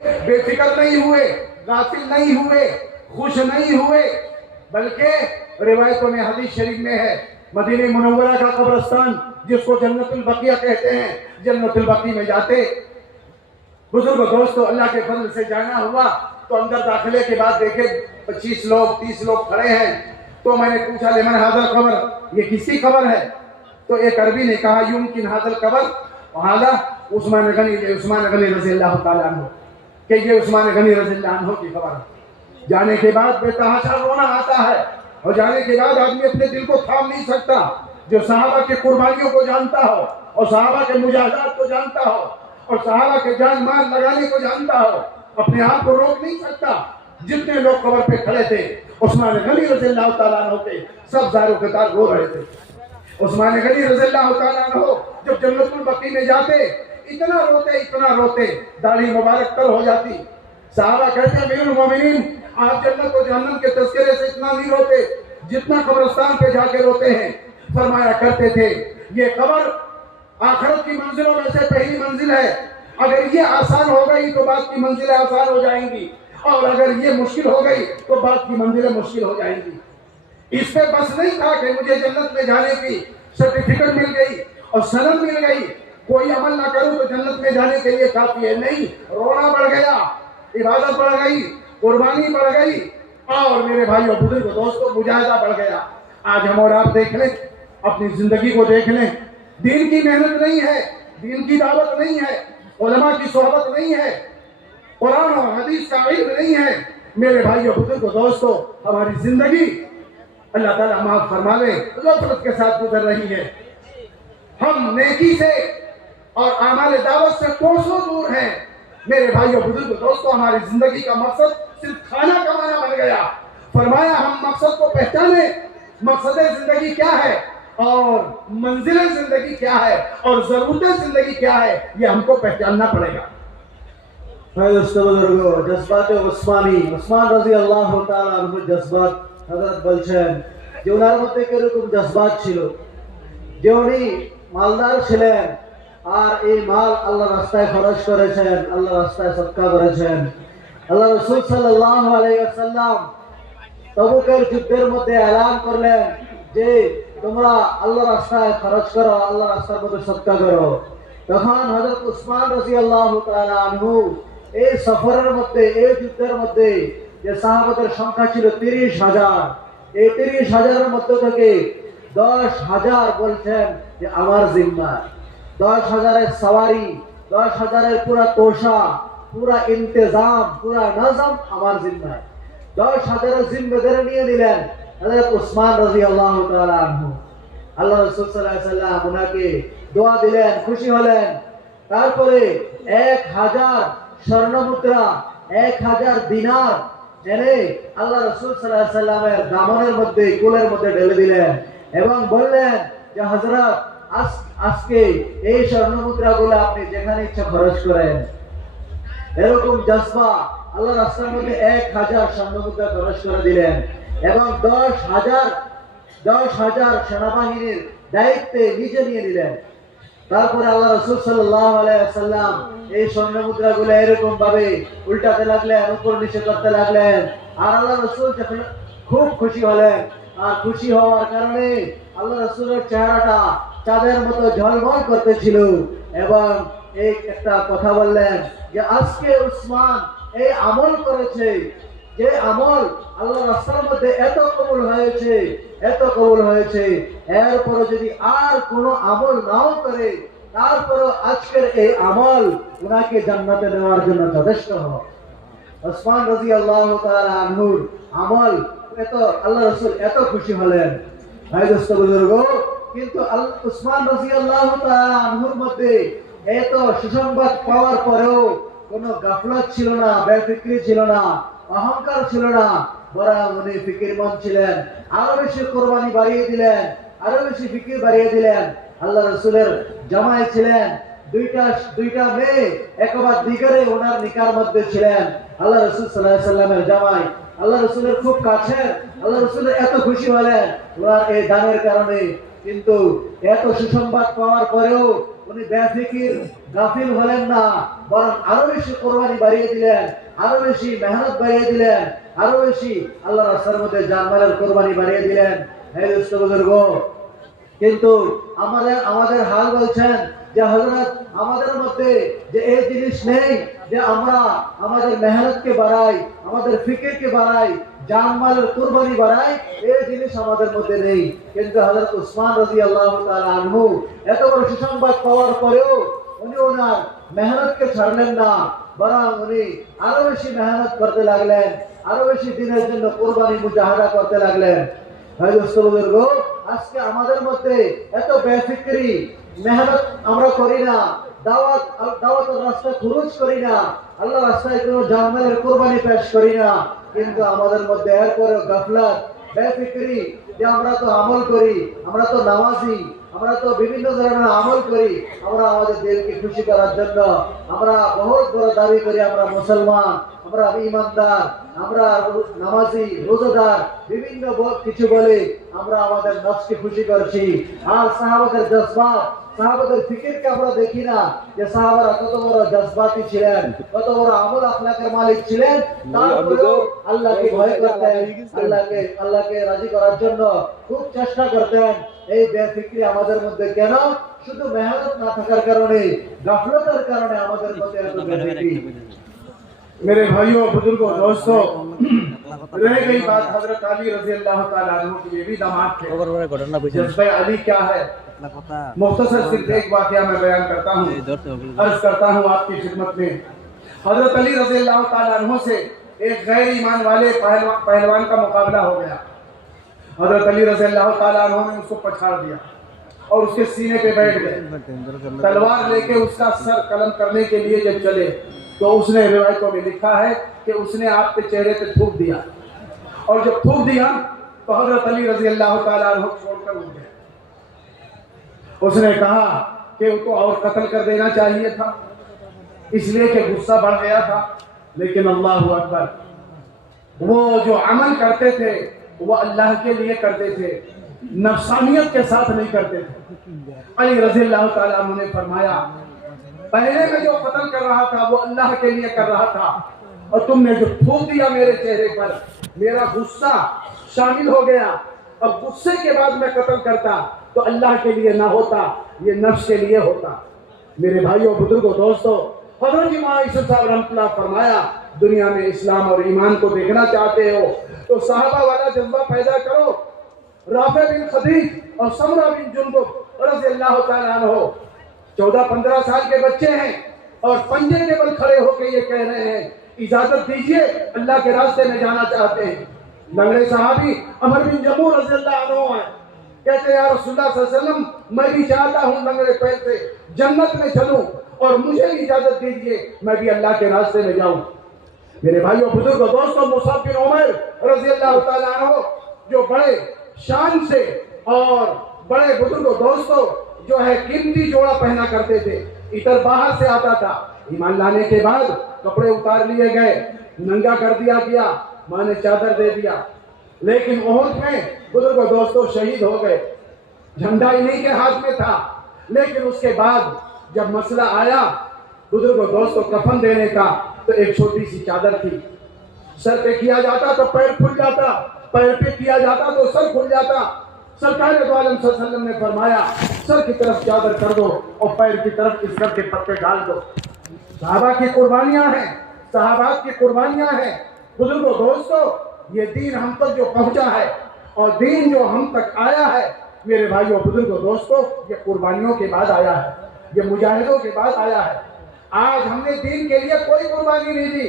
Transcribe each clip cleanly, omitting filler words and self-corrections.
बेफिक्र नहीं हुए, गाफिल नहीं हुए, खुश नहीं हुए, बल्कि रिवायतों में हदीस शरीफ में है मदीने मुनव्वरा का कब्रिस्तान जिसको जन्नतुल बकिया कहते हैं, जन्नतुल बकी में जाते बुजुर्ग दोस्तों अल्लाह के फजल से जाना हुआ तो अंदर दाखिले के बाद देखे 25 लोग 30 लोग खड़े हैं। तो मैंने पूछा लेमन हाजर कबर, ये किसी कबर है? तो एक अरबी ने कहा युमकिन हाजर कबर हादा उस्मान गनी रज़ी अल्लाह ताला अन्हु, कि ये उस्मान गनी रज़ी अल्लाह अन्हु की खबर है। जाने के बाद बेतहाशा रोना आता है और जाने के बाद आदमी अपने दिल को थाम नहीं सकता। जो सहाबा के कुर्बानियों को जानता हो और सहाबा के मुजाहिदात को जानता हो और सहाबा के जान माल लगाने को जानता हो, अपने आप को रोक नहीं सकता। जितने लोग कब्र पे खड़े थे उस्मान गनी रज़ी अल्लाह ताला अन्हु के सब ज़ारो क़तार रो रहे थे। उस्मान गनी रज़ी अल्लाह ताला अन्हु जब जन्नतुल बकी में जाते इतना रोते दाढ़ी मुबारक तर हो जाती। सहाबा कहते हैं अमीरुल मोमिनीन आप जन्नत और जहन्नम के तज़किरे से इतना नहीं रोते जितना कब्रिस्तान पे जाके रोते हैं। फरमाया करते थे ये कब्र आखिरत की मंजिलों में से पहली मंजिल है, अगर ये आसान हो गई तो बाद की मंजिलें आसान हो जाएंगी और अगर ये मुश्किल हो गई तो बाद की मंजिलें मुश्किल हो जाएंगी। इस पे बस नहीं था कि मुझे जन्नत में जाने की सर्टिफिकेट मिल गई और सनद मिल गई, कोई अमल ना करूं तो जन्नत में जाने के लिए काफी है। नहीं, रोना बढ़ गया, इबादत बढ़ गई, कुर्बानी बढ़ गई और मेरे भाइयों बुजुर्ग दोस्तों मुजाहिदा बढ़ गया। आज हम और आप देख लें, अपनी जिंदगी को देख लें, दीन की मेहनत नहीं है, दीन की दावत नहीं है, उलमा की सोहबत नहीं है, कुरान और हदीस का इल्म नहीं है। मेरे भाइयों बुजुर्ग दोस्तों हमारी जिंदगी अल्लाह ताला माफ फरमा ले गफलत के साथ गुजर रही है। हम नेकी से और आमाल दावत से कोसों दूर हैं। मेरे भाइयों बुजुर्ग दोस्तों हमारी जिंदगी का मकसद सिर्फ खाना कमाना बन गया। फरमाया हम मकसद को पहचाने, मकसद जिंदगी क्या है और मंजिल जिंदगी क्या है और जरूरत जिंदगी क्या है, ये हमको पहचानना पड़ेगा। जज्बात उस्मान रजी अल्लाह ताआला अन्हु जज्बात हजरत বলছেন যে ওনার মধ্যে কিরকম জজবাত ছিল, যে উনি মালদার ছিলেন আর এই মাল আল্লাহ রাস্তায় খরচ করেছেন, আল্লাহ রাস্তায় সদকা করেছেন। আল্লাহ রাসূল সাল্লাল্লাহু আলাইহি ওয়াসাল্লাম তবুকের যুদ্ধের মধ্যে এলান করলেন যে তোমরা আল্লাহ রাস্তায় খরচ করো, আল্লাহ রাস্তার মধ্যে সদকা করো। তখন হযরত উসমান রাদিয়াল্লাহু তাআলা আনহু এই সফরের মধ্যে, এই যুদ্ধের মধ্যে যে সাহাবাদের সংখ্যা ছিল 30,000, এই 30,000-এর মধ্যে থেকে 10,000 বলছেন যে আমার জিম্মায়, 10,000-এর সওয়ারি, 10,000-এর পুরা তোষা, পুরা ইন্তজাম, পুরা নজম আমার জিম্মায়। 10,000-এর জিম্মেদারি নিয়ে নিলেন হযরত উসমান রাদিয়াল্লাহু তাআলা আনহু। আল্লাহ রাসূল সাল্লাল্লাহু আলাইহি ওয়াসাল্লাম ওনাকে দোয়া দিলেন, খুশি হলেন। তারপরে 1000 স্বর্ণ মুদ্রা, 1000 দিনার এনে আল্লাহ রাসূল সাল্লাল্লাহু আলাইহি ওয়াসাল্লামের দামনের মধ্যে, কোলের মধ্যে ঢেলে দিলেন এবং বললেন যে হযরত আজকে এই স্বর্ণ মুদ্রাগুলো আপনি যেখানে ইচ্ছা খরচ করেন। এরকম জজবা আল্লাহ রাস্তার মধ্যে 1000 স্বর্ণ মুদ্রা খরচ করে দিলেন এবং 10,000 সেনাবাহিনীর দায়িত্বে নিজে নিয়ে নিলেন। তারপরে আল্লাহ রাসূল সাল্লাল্লাহু আলাইহি ওয়াসাল্লাম এই স্বর্ণ মুদ্রাগুলো এরকম ভাবে উল্টাতে লাগলেন, উপর নিচে করতে লাগলেন। আর আল্লাহ রাসূল যখন খুব খুশি হলেন, আর খুশি হওয়ার কারণে আল্লাহ রাসূলের চেহারাটা চাঁদের মতো ঝলমল করতেছিল এবং এই একটা কথা বললেন যে আজকে উসমান এই আমল করেছে, যে আমল আল্লাহ রাস্তার মধ্যে এত কবুল হয়েছে, এরপর যদি আর কোনো আমল নাও করে তারপরও আজকের এই আমল ওনাকে জান্নাতে নেওয়ার জন্য যথেষ্ট হবে। উসমান রাদিয়াল্লাহু তাআলা আনহুর আমল এত আল্লাহ রাসূল এত খুশি হলেন। ভাই দোস্ত বুজুর্গ, কিন্তু উসমান রাদিয়াল্লাহু তাআলা আনহুর মধ্যে এত সুসংবাদ পাওয়ার পরেও কোনো গাফলত ছিল না, বেফিক্রি ছিল না, অহংকার ছিল না, বরং উনি ফিকিরমন্দ ছিলেন। আরো বেশি কোরবানি বাড়িয়ে দিলেন, আরো বেশি ফিকির বাড়িয়ে দিলেন। আল্লাহ রাসূলের জামাই ছিলেন, দুইটা মেয়ে একবার দিগরে ওনার নিকার মধ্যে ছিলেন। আল্লাহ রাসূল সাল্লাল্লাহু আলাইহি ওয়াসাল্লামের জামাই আল্লাহ রাসূলের খুব কাছের। আল্লাহ রাসূলের এত খুশি হলেন ওনার এই দানের কারণে। কিন্তু এত সুসংবাদ পাওয়ার পরেও উনি বেফিকির গাফিল হলেন না, বরং আরো বেশি কোরবানি বাড়িয়ে দিলেন, আরো বেশি মেহনত বাড়িয়ে দিলেন, আরো বেশি আল্লাহ রাস্তার মধ্যে জানমালের কোরবানি বাড়িয়ে দিলেন। হে দোস্ত বুজুর্গ, কিন্তু আমাদের আমাদের হাল বলছেন যে হযরত আমাদের মধ্যে যে এই জিনিস নেই যে আমরা আমাদের মেহনতকে বাড়াই, আমাদের ফিকিরকে বাড়াই, জানমালের কুরবানি বাড়াই, এই জিনিস আমাদের মধ্যে নেই। কিন্তু হযরত উসমান রাদিয়াল্লাহু তাআলা আনহু এত বড় সুসংবাদ পাওয়ার পরেও উনি ওনার মেহনতকে ছাড়লেন না, বরং উনি আরো বেশি মেহনত করতে লাগলেন, আরো বেশি দিনের জন্য কুরবানি মুজাহাদা করতে লাগলেন। ভাই দোস্ত বুজুর্গ, আজকে আমাদের মধ্যে এত বেফিক্রি মেহনত আমরা করি না, দাওয়াতের রাস্তায় খরচ করি না, আল্লাহ রাস্তায় কোনো জানমালের কুরবানি পেশ করি না, কিন্তু আমাদের মধ্যে এরপরেও গাফলাত, বেফিক্রি যে আমরা তো আমল করি, আমরা তো নামাজি, আমরা তো বিভিন্ন ধরনের আমল করি, আমরা আমাদের দিলকে খুশি করার জন্য আমরা বহুত বড় দাবি করি আমরা মুসলমান, আমরা ইমানদার, আমরা নামাজি, রোজাদার, বিভিন্ন কিছু বলে আমরা আমাদের নফসকে খুশি করছি। আর সাহাবাদের জজবাত, সাহাবাদের ফিকিরকে আমরা দেখি না যে সাহাবারা কত বড় জজবাতি ছিলেন, কত বড় আমল আখলাকের মালিক ছিলেন, তারপরেও আল্লাহকে ভয় করতেন, আল্লাহকে রাজি করার জন্য খুব চেষ্টা করতেন। এই বেফিক্রি আমাদের মধ্যে কেন? শুধু মেহনত না থাকার কারণে, গাফলতের কারণে আমাদের মধ্যে এত বেফিক্রি। मेरे भाइयों, बुजुर्गों, दोस्तों, रह गई बात हजरत अली रजी अल्लाह ताला अन्हु की, ये भी दामाद थे। जज्बे अली क्या है, मुख्तसर सिर्फ एक वाकया मैं बयान करता हूँ, अर्ज करता हूँ आपकी खिदमत में। हजरत अली रजी अल्लाह ताला अन्हु से एक गैर ईमान वाले पहलवान का मुकाबला हो गया। हजरत अली रजी अल्लाह ताला अन्हु ने उसको पछाड़ दिया और उसके सीने पे बैठ गए। तलवार लेके उसका सर कलम करने के लिए जब चले तो उसने रिवायतों में लिखा है कि उसने आपके चेहरे पे थूक दिया, और जब थूक दिया तो हजरत अली रजी अल्लाह ताला अन्हु छोड़कर उठ गए। उसने कहा कि उनको और कत्ल कर देना चाहिए था, इसलिए कि गुस्सा बढ़ गया था, लेकिन अल्लाह अकबर, वो जो अमल करते थे वो अल्लाह के लिए करते थे, नफसानियत के साथ नहीं करते थे। अली रजी अल्लाह ताला अन्हु ने फरमाया, पहले मैं जो कत्ल कर रहा था वो अल्लाह के लिए कर रहा था, और तुमने जो थूक दिया मेरे चेहरे पर, मेरा गुस्सा शामिल हो गया। अब गुस्से के बाद मैं कत्ल करता तो अल्लाह के लिए ना होता, ये नफ्स के लिए होता। मेरे भाइयों, बुजुर्गों, दोस्तों, हज़रत इमाम यूसुफ साहब रहमतुल्लाह फरमाया, दुनिया में इस्लाम और ईमान को देखना चाहते हो तो साहबा वाला जज्बा पैदा करो। राफे बिन खदीज और समरा बिन जुंदुब रज़ी अल्लाह ताला अन्हु 14-15 साल के बच्चे हैं और पंजे के बल खड़े होकर ये कह रहे हैं, इजाजत दीजिए, अल्लाह के रास्ते में जाना चाहते हैं। लंगड़े सहाबी अमर बिन जमू रज़ी अल्लाह अन्हु हैं, कहते हैं, या रसूलुल्लाह सल्लल्लाहु अलैहि वसल्लम, मैं भी चाहता हूँ लंगड़े पैर से जन्नत में चलूं, और मुझे इजाजत दीजिए, मैं भी अल्लाह के रास्ते में जाऊं। मेरे भाइयों, बुजुर्गों, दोस्तों, मुसअब बिन उमर रज़ी अल्लाह ताला अन्हु, जो बड़े शान से और बड़े बुजुर्गों, दोस्तों, जो है कीमती जोड़ा पहना करते थे, इतर बाहर से आता था। ईमान लाने के बाद कपड़े उतार लिए गए, नंगा कर दिया गया, माँ ने चादर दे दिया, लेकिन ओहद में बुजुर्गों, दोस्तों, शहीद हो गए। झंडा इन्हीं के हाथ में था, लेकिन उसके बाद जब मसला आया बुजुर्गों, दोस्तों, कफन देने का, तो एक छोटी सी चादर थी, सर पे किया जाता तो पैर खुल जाता, पैर पे किया जाता तो सर खुल जाता। सरकार दो आलम सल्लल्लाहु अलैहि वसल्लम ने फरमाया, सर की तरफ चादर कर दो और पैर की तरफ इस सर के पत्ते डाल दो। सहाबा की कुर्बानियां हैं, सहाबात की कुर्बानियां हैं। बुजुर्गों, दोस्तों, ये दीन हम तक जो पहुंचा है और दीन जो हम तक आया है, मेरे भाइयों, बुजुर्गों, दोस्तों, ये कुर्बानियों के बाद आया है, ये मुजाहिदों के बाद आया है। आज हमने दीन के लिए कोई कुर्बानी नहीं दी।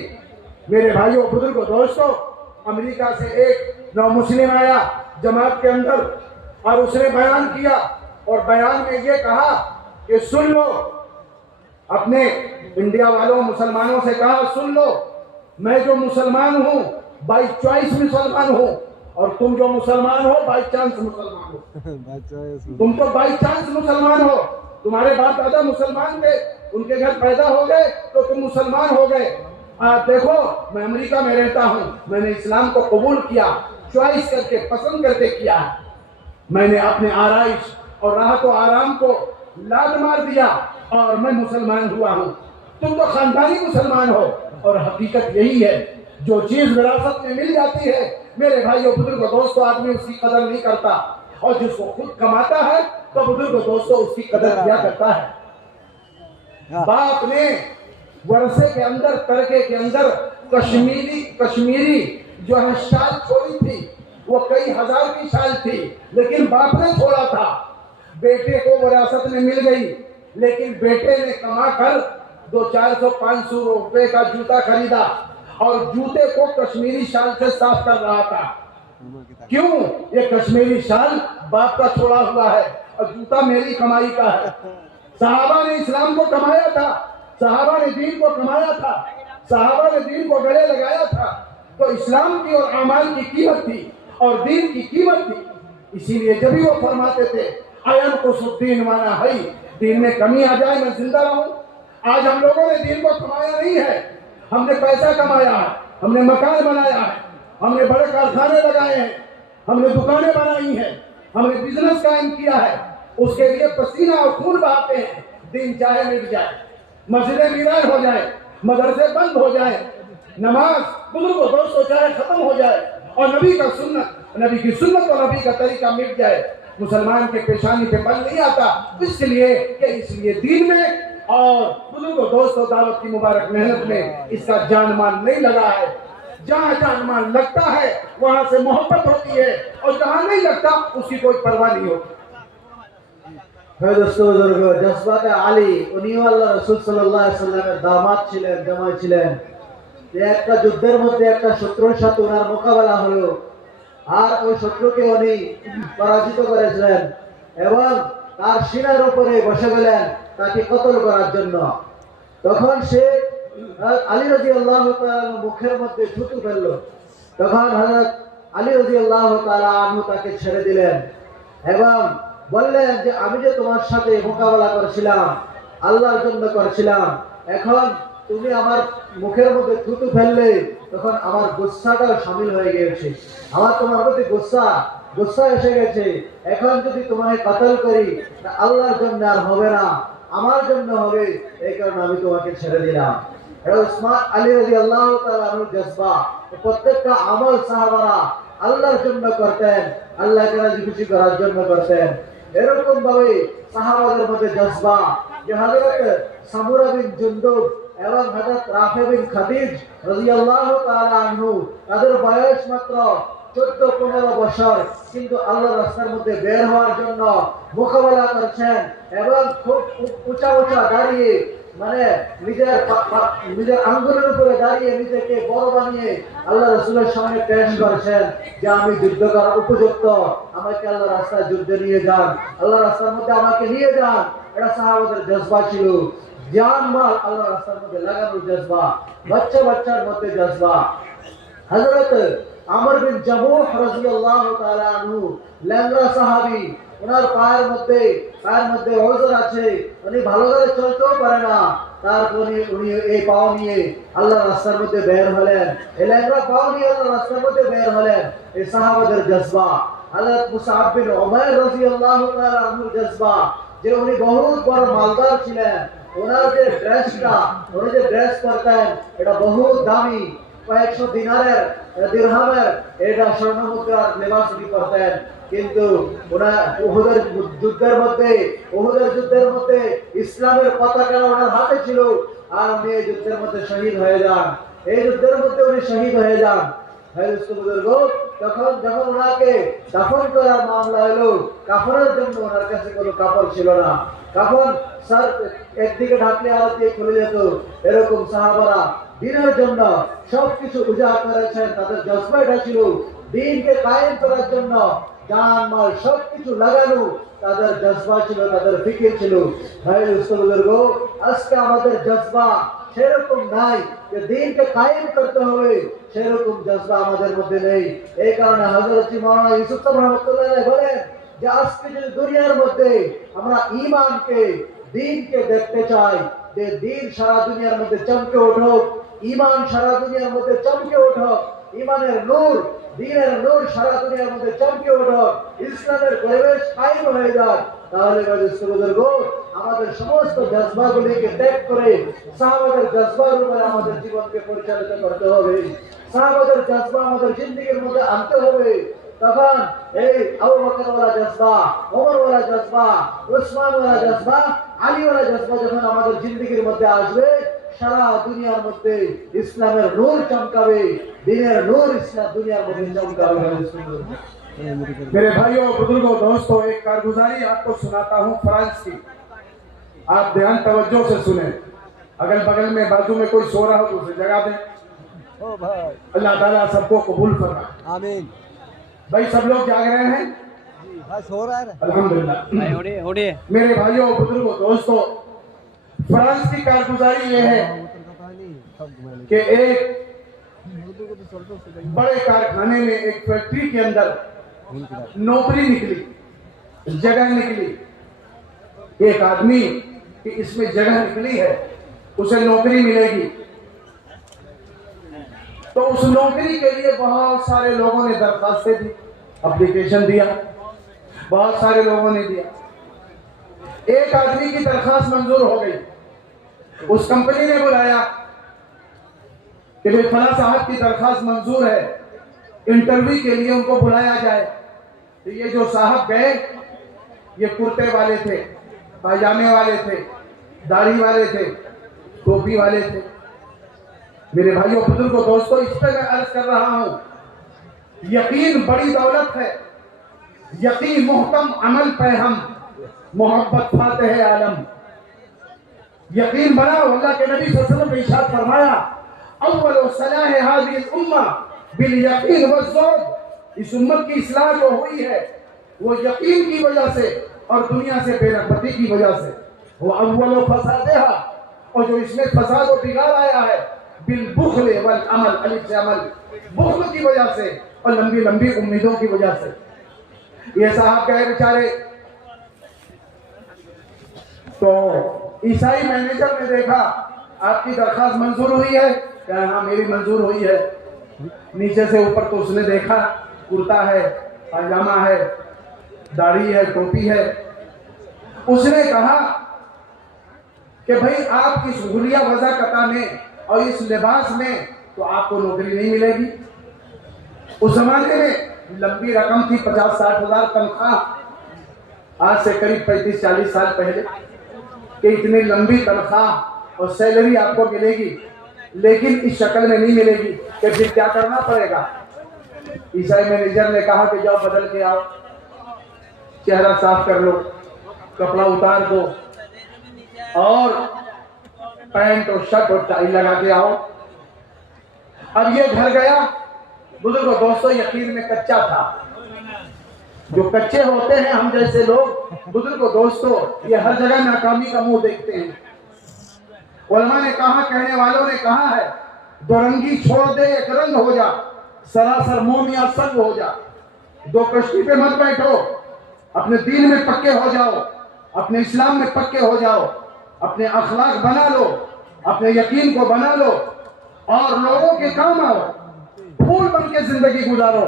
मेरे भाइयों, बुजुर्गों, दोस्तों, अमेरिका से एक नौ मुस्लिम आया जमात के अंदर और उसने बयान किया, और बयान में ये कहा कि सुन लो, अपने इंडिया वालों मुसलमानों से कहा, सुन लो, मैं जो मुसलमान हूँ बाई चॉइस मुसलमान हूँ, और तुम जो मुसलमान हो बाई चांस मुसलमान हो। तुम तो बाई चांस मुसलमान हो, तुम्हारे बाप दादा मुसलमान थे, उनके घर पैदा हो गए तो तुम मुसलमान हो गए। देखो, मैं अमेरिका में रहता हूँ, मैंने इस्लाम को कबूल किया, चॉइस करके, पसंद करके किया है। मैंने अपने आराइश और राहत और आराम को लात मार दिया और मैं मुसलमान हुआ हूँ। तुम तो खानदानी मुसलमान हो। और हकीकत यही है, जो चीज विरासत में मिल जाती है मेरे भाइयों बुजुर्गों दोस्तों, आदमी उसकी कदर नहीं करता, और जिसको खुद कमाता है तो बुजुर्गों दोस्तों उसकी कदर किया करता है। बाप ने वर्षे के अंदर, तरके के अंदर कश्मीरी जो है शाल छोड़ी थी, वो कई हजार की शाल थी, लेकिन बाप ने छोड़ा था। बेटे को विरासत में मिल गई, लेकिन बेटे ने कमा कर 200-400-500 रुपए का जूता खरीदा और जूते को कश्मीरी शाल से साफ कर रहा था। क्यों? ये कश्मीरी शाल बाप का छोड़ा हुआ है और जूता मेरी कमाई का है। सहाबा ने इस्लाम को कमाया था, सहाबा ने दीन को कमाया था, सहाबा ने दीन को गले लगाया था, तो इस्लाम की और अमाल की कीमत थी और दीन की कीमत थी। इसीलिए जब भी वो फरमाते थे अयन को सुद्दीन माना है, दीन में कमी आ जाए मैं जिंदा रहूं। आज हम लोगों ने दीन को कमाया नहीं है, हमने पैसा कमाया है, हमने मकान बनाया है, हमने बड़े कारखाने लगाए हैं, हमने दुकानें बनाई हैं, हमने बिजनेस कायम किया है, उसके लिए पसीना और खून बहाते हैं। दिन चाहे मिट जाए, मस्जिदें वीरान हो जाए, मदरसे बंद हो जाए, नमाज बुजुर्गों दोस्तों चाहे खत्म हो जाए, और नबी की सुन्नत और नबी का तरीका मिट जाए, मुसलमान के पेशानी पे बल नहीं आता। इसलिए दीन में और बुजुर्गों दोस्तों दावत की मुबारक मेहनत में इसका जान माल नहीं लगा है। जहाँ जान माल लगता है वहां से मोहब्बत होती है, और जहाँ नहीं लगता उसकी कोई परवाह नहीं होती। दोस्तों बुजुर्गों, जज्बात आली उन्हीं আল্লাহ রাসূল সাল্লাল্লাহু আলাইহি ওয়াসাল্লামের দামাত ছিলেন, জামাই ছিলেন। একটা যুদ্ধের মধ্যে একটা শত্রুর সাথে ওনার মোকাবেলা হলো, আর ওই শত্রুকে উনি পরাজিত করেছিলেন এবং তার সিনার উপরে বসে গেলেন তাকে কতল করার জন্য। তখন সে আলী রাদিয়াল্লাহু তাআলা মুখের মধ্যে থুতু ফেললো। তখন হযরত আলী রাদিয়াল্লাহু তাআলা আনহু তাকে ছেড়ে দিলেন এবং বললেন যে আমি যে তোমার সাথে মোকাবেলা করেছিলাম আল্লাহর জন্য করেছিলাম, এখন তুমি আমার মুখের মধ্যে থুতু ফেললে তখন আমার গুসাটাও শামিল হয়ে গিয়েছে, আমার তোমার প্রতি গুসা এসে গেছে। এখন যদি তোমাকে কতল করি আল্লাহর জন্য আর হবে না, আমার জন্য হবে, এই কারণে আমি তোমাকে ছেড়ে দিলাম। এটা উসমান আলী রাদিয়াল্লাহু তাআলা আনহুর জজবা। প্রত্যেকটা আমল সাহাবারা আল্লাহর জন্য করতেন, আল্লাহকে রাজি খুশি করার জন্য করতেন। এরকম ভাবে সাহাবাদের মধ্যে জজবা, যে হযরত সামুরা বিন জুনদুব এবং হযরত রাফি বিন খাদিজ রাদিয়াল্লাহু তাআলা আনহু, তাদের বয়স মাত্র 14-15 বছর, কিন্তু আল্লাহর রাস্তার মধ্যে বের হওয়ার জন্য মোকাবেলা করছেন এবং খুব উঁচা দাঁড়িয়ে, মানে নিজের আঙ্গুলের উপরে দাঁড়িয়ে নিজেকে বড় বানিয়ে আল্লাহ রাসূলের সামনে পেশ করছেন যে আমি যুদ্ধ করার উপযুক্ত, আমাকে আল্লাহ রাস্তায় যুদ্ধে নিয়ে যান, আল্লাহ রাস্তার মধ্যে আমাকে নিয়ে যান। এটা সাহাবাদের জজবা ছিল, জান মাল আল্লাহ রাস্তার মধ্যে লাগানোর জজবা, বাচ্চার মধ্যে জজবা। হযরত আমর বিন জামুহ রাদিয়াল্লাহু তাআলা আনহু ল্যাংড়া সাহাবী, ওনার পায়ের মধ্যে ওজর আছে, উনি ভালো করে চলতেও পারে না, তারপরে উনি এই পাও নিয়ে আল্লাহর রাস্তার মধ্যে বের হলেন, এই ল্যাংড়া পাও নিয়ে আল্লাহর রাস্তার মধ্যে বের হলেন। এই সাহাবাদের জজবা। হযরত মুসআব বিন উমাইর রাদিয়াল্লাহু তাআলা আনহুর জজবা, যে উনি বহুত বড় মালদার ছিলেন, ওনার যে উনি যে ড্রেস করতেন এটা বহুত দামি, কয়েকশো দিরহামের এটা স্বর্ণ মুদ্রার লেবাস উনি করতেন। কিন্তু উহুদের যুদ্ধের মধ্যে ইসলামের পতাকা ওনার হাতে ছিল, আর উনি এই যুদ্ধের মধ্যে শহীদ হয়ে যান। যখন ওনাকে দাফন করার মামলা এলো, কাফনের জন্য ওনার কাছে কোনো কাপড় ছিল না, কাফন স্যার একদিকে ঢাকলে আর দিয়ে খুলে যেত। এরকম সাহাবারা দিনের জন্য সবকিছু উজাড় করেছেন, তাদের জজবা এটা ছিল দিনকে কায়েম করার জন্য জান মাল সবকিছু লাগানো, তাদের জজবা ছিল, তাদের ফিকির ছিল। ভাই বুজুর্গ, আজকে আমাদের জজবা সেরকম নাই যে দিনকে কায়েম করতে হবে, সেরকম জজবা আমাদের মধ্যে নেই। এই কারণে হযরত মাওলানা ইউসুফ সাহেব রাহমাতুল্লাহ আলাইহি বলেন যে আজকে যদি দুনিয়ার মধ্যে আমরা ঈমানকে, দ্বীনকে দেখতে চাই, যে দ্বীন সারা দুনিয়ার মধ্যে চমকে উঠুক, ঈমান সারা দুনিয়ার মধ্যে চমকে উঠুক, ঈমানের নূর, দ্বীনের নূর সারা দুনিয়ার মধ্যে চমকে উঠুক, ইসলামের পরিবেশ কায়েম হয়ে যাক, তাহলে বুজুর্গো আমাদের সমস্ত জজবাগুলিকে ত্যাগ করে সাহাবাদের জজবার উপরে আমাদের জীবনকে পরিচালিত করতে হবে। সাহাবাদের জজবা আমাদের জিন্দেগির মধ্যে আনতে হবে। তখন এই আবু বকর ওয়ালা জজবা, ওমর ওয়ালা জজবা, উসমান ওয়ালা জজবা, আলী ওয়ালা জজবা যখন আমাদের জিন্দেগির মধ্যে আসবে, সারা দুনিয়ার মধ্যে ইসলামের নূর চমকাবে, দিনের নূর ইসলাম দুনিয়ার মধ্যে চমকাবে। मेरे भाइयों, बुजुर्गों, दोस्तों, एक कारगुजारी आपको सुनाता हूँ फ्रांस की। आप ध्यान तवज्जो से सुने। अगल बगल में बाजू में कोई सो रहा हो तो उसे जगा दें। अल्लाह ताला सबको कबूल फरमाए, आमीन। भाई सब लोग जाग रहे हैं? सो रहा है अल्हम्दुलिल्लाह। ओढ़े मेरे भाइयों, बुजुर्गों, दोस्तों, फ्रांस की कारगुजारी ये है कि एक बड़े कारखाने में, एक फैक्ट्री के अंदर नौकरी निकली, जगह निकली। एक आदमी कि इसमें जगह निकली है, उसे नौकरी मिलेगी। तो उस नौकरी के लिए बहुत सारे लोगों ने दरखास्तें दी, एप्लीकेशन दिया, बहुत सारे लोगों ने दिया। एक आदमी की दरखास्त मंजूर हो गई। उस कंपनी ने बुलाया कि भाई फला साहब की दरखास्त मंजूर है, इंटरव्यू के लिए उनको बुलाया जाए। तो ये जो साहब गए, ये कुर्ते वाले थे, पायजामे वाले थे, दाढ़ी वाले थे, टोपी वाले थे। मेरे भाइयों, बुजुर्गों, दोस्तों, इस पे मैं अर्ज कर रहा हूं, यकीन बड़ी दौलत है। यकीन मुहकम अमल पे हम, मोहब्बत फाते है आलम। यकीन बनाओ, अल्लाह के नबी सल्लल्लाहु अलैहि वसल्लम ने इरशाद फरमाया, अव्वल सलाह हाज़िही उम्मा बिल यकीन व ज़ौक़। इस उम्मत की इस्लाह जो हुई है वो यकीन की वजह से और दुनिया से बेरगबती की वजह से। वो अव्वल फसादहा, और जो इसमें फसाद और बिगाड़ आया है, बिल बुख्ल वल अमल, अलिफ से अमल, बुख्ल की वजह से और लंबी लंबी उम्मीदों की वजह से। ये साहब गए बेचारे, तो ईसाई मैनेजर ने देखा आपकी दरखास्त मंजूर हुई है, क्या? हाँ, मेरी मंजूर हुई है। नीचे से ऊपर तो उसने देखा, कुर्ता है, पायजामा है, दाढ़ी है, टोपी है। उसने कहा कि भाई आप इस हुलिया वज़ाकता में और इस लिबास में तो आपको नौकरी नहीं मिलेगी। उस जमाने में लंबी रकम थी, 50-60 हजार तनख्वाह। आज से करीब 35-40 साल पहले कि इतनी लंबी तनख्वाह और सैलरी आपको मिलेगी, लेकिन इस शक्ल में नहीं मिलेगी। कि फिर क्या करना पड़ेगा? ईसाई मैनेजर ने कहा कि जाओ बदल के आओ, चेहरा साफ कर लो, कपड़ा उतार दो और पैंट और शर्ट और टाई लगा के आओ। अब ये घर गया। बुजुर्गों, दोस्तों, यकीन में कच्चा था। जो कच्चे होते हैं हम जैसे लोग, बुजुर्गों, दोस्तों, ये हर जगह नाकामी का मुंह देखते हैं। उलमा ने कहा, कहने वालों ने कहा है, दो रंगी छोड़ दे, एक रंग हो जा, सरासर मोम या संग हो जा। दो कश्ती पे मत बैठो, अपने दीन में पक्के हो जाओ, अपने इस्लाम में पक्के हो जाओ, अपने अखलाक बना लो, अपने यकीन को बना लो और लोगों के काम आओ। फूल बन के जिंदगी गुजारो,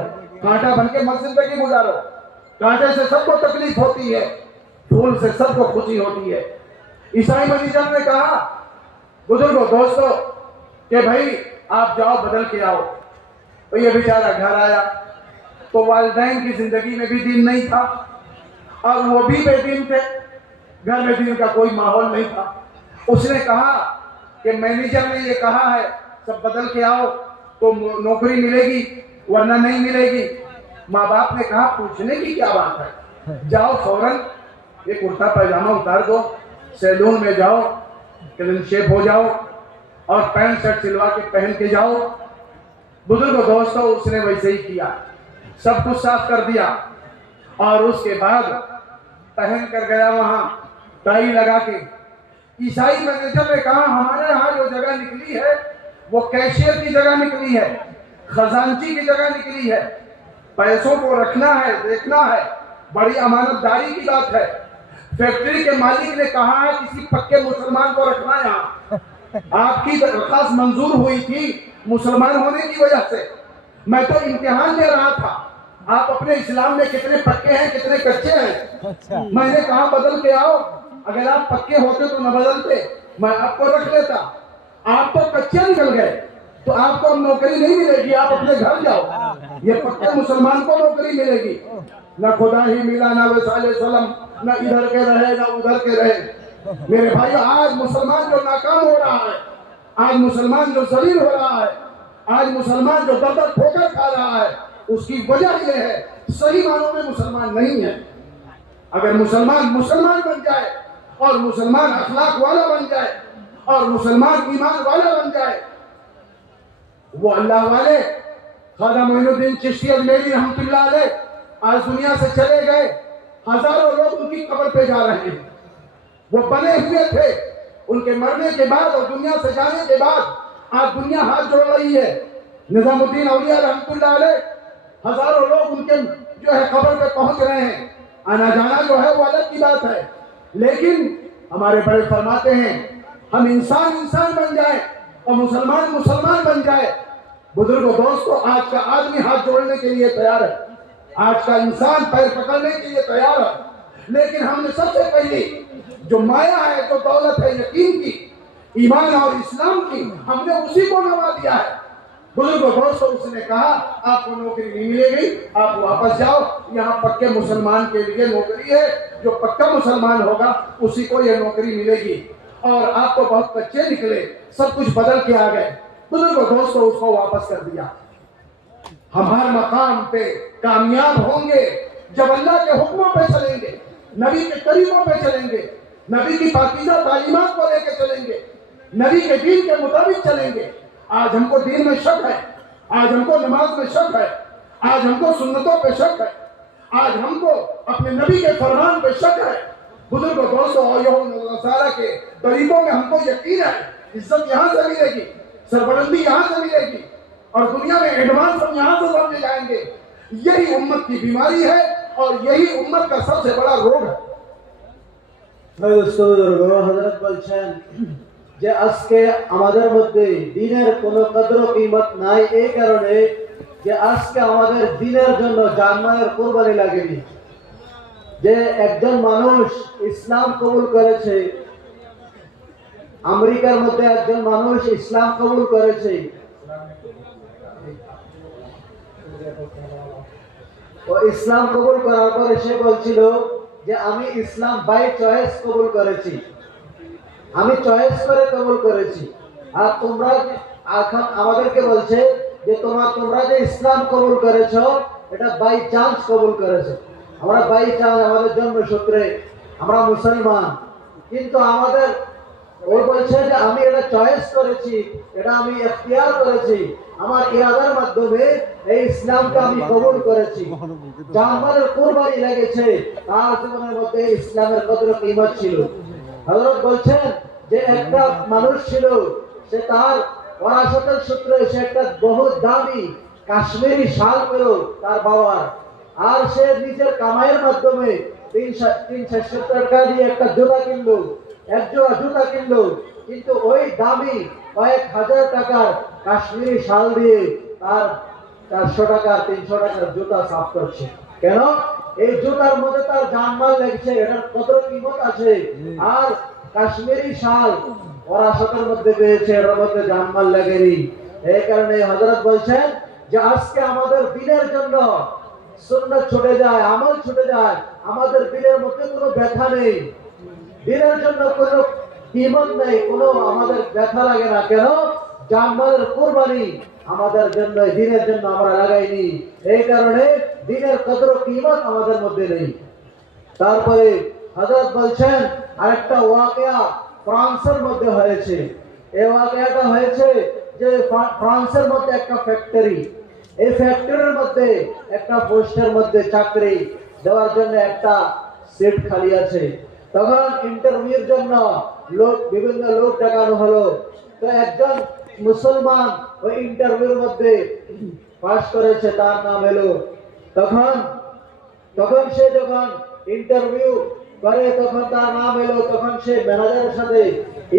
कांटा बन के मत जिंदगी गुजारो। कांटे से सबको तकलीफ होती है, फूल से सबको खुशी होती है। ईसाई मैनेजर ने कहा, बुजुर्गों, दोस्तों, कि भाई आप जाओ बदल के आओ। तो ये बेचारा घर आया तो वालिदैन की जिंदगी में भी दीन नहीं था और वो भी बेदीन थे, घर में दीन का कोई माहौल नहीं था। उसने कहा कि मैनेजर ने ये कहा है सब बदल के आओ तो नौकरी मिलेगी वरना नहीं मिलेगी। माँ बाप ने कहा पूछने की क्या बात है, जाओ फौरन ये कुर्ता पैजामा उतार दो, सैलून में जाओ, क्लीन शेप हो जाओ और पैंट शर्ट सिलवा के पहन के जाओ। बुजुर्गों, दोस्तों, उसने वैसे ही किया, सब कुछ साफ कर दिया और उसके बाद पहन कर गया वहां टाई लगा के। ईसाई मैनेजर ने कहा हमारे यहाँ जो जगह निकली है वो कैशियर की जगह निकली है, खजांची की जगह निकली है, पैसों को रखना है, देखना है, बड़ी अमानतदारी की बात है। फैक्ट्री के मालिक ने कहा है किसी पक्के मुसलमान को रखना यहाँ। आपकी दरखास्त मंजूर हुई थी मुसलमान होने की वजह से, मैं तो इम्तिहान दे रहा था, आप अपने इस्लाम में कितने पक्के हैं कितने कच्चे हैं। अच्छा मैंने कहा बदल के आओ, अगर आप पक्के होते तो न बदलते, मैं आपको रख लेता। आप तो कच्चे निकल गए, तो आपको अब नौकरी नहीं मिलेगी, आप अपने घर जाओ। ये पक्के मुसलमान को नौकरी मिलेगी। न खुदा ही मिला, न वसाले सलम, न इधर के रहे न उधर के रहे। मेरे भाई, आज मुसलमान जो नाकाम हो रहा है, आज मुसलमान जो जलील हो रहा है, आज मुसलमान जो दर दर ठोकर खा रहा है, उसकी वजह यह है सही मानों में मुसलमान नहीं है। अगर मुसलमान मुसलमान बन जाए और मुसलमान अखलाक वाला बन जाए और मुसलमान ईमान वाला बन जाए, वो अल्लाह वाले ख्वाजा मोइनुद्दीन चिश्ती अजमेरी रहमतुल्लाह अलैह आज दुनिया से चले गए, हजारों लोग उनकी कब्र पे जा रहे हैं। वो बने हुए थे, उनके मरने के बाद और दुनिया से जाने के बाद आज दुनिया हाथ जोड़ रही है। निजामुद्दीन औलिया रहमतुल्लाह अलैह, हजारों लोग उनके जो है कब्र पे पहुंच रहे हैं। आना जाना जो है वो अलग की बात है, लेकिन हमारे बड़े फरमाते हैं हम इंसान इंसान बन जाए और मुसलमान मुसलमान बन जाए। बुजुर्गों, दोस्तों, आज का आदमी हाथ जोड़ने के लिए तैयार है, आज का इंसान पैर पकड़ने के लिए तैयार है, लेकिन हमने सबसे पहले जो माया है, जो दौलत है यकीन की, ईमान और इस्लाम की, हमने उसी को नवा दिया है। बुजुर्गों, दोस्तों, उसने कहा आपको नौकरी नहीं मिलेगी, आप वापस जाओ, यहाँ पक्के मुसलमान के लिए नौकरी है, जो पक्का मुसलमान होगा उसी को यह नौकरी मिलेगी। और आप तो बहुत कच्चे निकले, सब कुछ बदल के आ गए। बुजुर्गों, दोस्तों, उसको वापस कर दिया। हम हर मकाम पे कामयाब होंगे जब अल्लाह के हुक्मों पे चलेंगे, नबी के तरीकों पे चलेंगे, नबी की पाकीज़ा तालीमात को लेकर चलेंगे, नबी के दीन के मुताबिक चलेंगे। आज हमको दीन में शक है, आज हमको नमाज में शक है, आज हमको सुन्नतों पे शक है, आज हमको अपने नबी के फरमान पे शक है। बुजुर्गों, दोस्तों, और नसारा के तरीकों में हमको यकीन है इज्जत यहाँ से मिलेगी, सरबलंदी यहाँ से मिलेगी और दुनिया में एडवांस हम यहाँ से समझे जाएंगे। यही उम्मत की बीमारी है और यही उम्मत का सबसे बड़ा रोग है। হযরত বলছেন যে আজকে আমাদের মধ্যে দ্বীনের কোনো কদর কিমত নাই, এই কারণে যে আজকে আমাদের দ্বীনের জন্য জানমালের কুরবানি লাগেনি। যে একজন মানুষ ইসলাম কবুল করেছে, আমেরিকার মধ্যে একজন মানুষ ইসলাম কবুল করেছে, ও ইসলাম কবুল করার পরে সে বলছিল যে আমি ইসলাম বাই চয়েস কবুল করেছি, আমি চয়েস করে কবুল করেছি। আর তোমরা এখন আমাদেরকে বলছে যে তোমরা যে ইসলাম কবুল করেছো এটা বাই চান্স কবুল করেছো। আমরা বাই চান্স, আমাদের জন্মসূত্রে আমরা মুসলমান, কিন্তু আমাদের ওই বলছে যে আমি এটা চয়েস করেছি, এটা আমি এখতিয়ার করেছি, আমার ইরাদার মাধ্যমে এই ইসলামকে আমি কবুল করেছি। জানমালের কুরবানি লেগেছে, তার জীবনের মধ্যে ইসলামের কদর কিমত ছিল। হযরত বলছেন যে একটা মানুষ ছিল, সে তার ওরাসতের সূত্রে সে একটা বহু দামি কাশ্মীরি শাল পেল তার বাবার, আর সে নিজের কামাইয়ের মাধ্যমে 300 টাকা দিয়ে একটা জুতা কিনলো, এক জোড়া জুতা কিনলো, কিন্তু ওই দামি কয়েক হাজার টাকার কাশ্মীরি শাল দিয়ে তার 400 টাকা 300 টাকার জুতা সাফ করছে। কেন? এই জুতার মধ্যে তার জানমাল লেগেছে, এটার কত কিমত আছে। আর কাশ্মীরি শাল ওরাসতের মধ্যে পেয়েছে, এর মধ্যে জানমাল লাগেনি। এই কারণে হযরত বলছেন যে আজকে আমাদের দিনের জন্য সুন্নাত ছুটে যায়, আমল ছুটে যায়, আমাদের দিনের মধ্যে কোনো ব্যথা নেই, দিনের জন্য কোনো কিমত নেই, কোনো আমাদের ব্যথা লাগে না। কেন? জানমালের কুরবানি আমাদের জন্য, দিনের জন্য আমরা লাগাইনি, এই কারণে দিনের কদর কিমত আমাদের মধ্যে নেই। তারপরে হযরত বলছেন আরেকটা ওয়াকিয়া ফ্রান্সের মধ্যে হয়েছে। এই ওয়াকিয়াটা হয়েছে যে ফ্রান্সের মধ্যে একটা ফ্যাক্টরি, এই ফ্যাক্টরির মধ্যে একটা পোস্টের মধ্যে চাকরি দেওয়ার জন্য একটা সিট খালি আছে। তখন ইন্টারভিউর জন্য বিভিন্ন লোক ডাকানো হলো। তো একজন মুসলমান ওই ইন্টারভিউর মধ্যে পাস করেছে, তার নাম এলো। তখন সে যখন ইন্টারভিউ করে তখন তার নাম এলো, তখন সে ম্যানেজারের সাথে,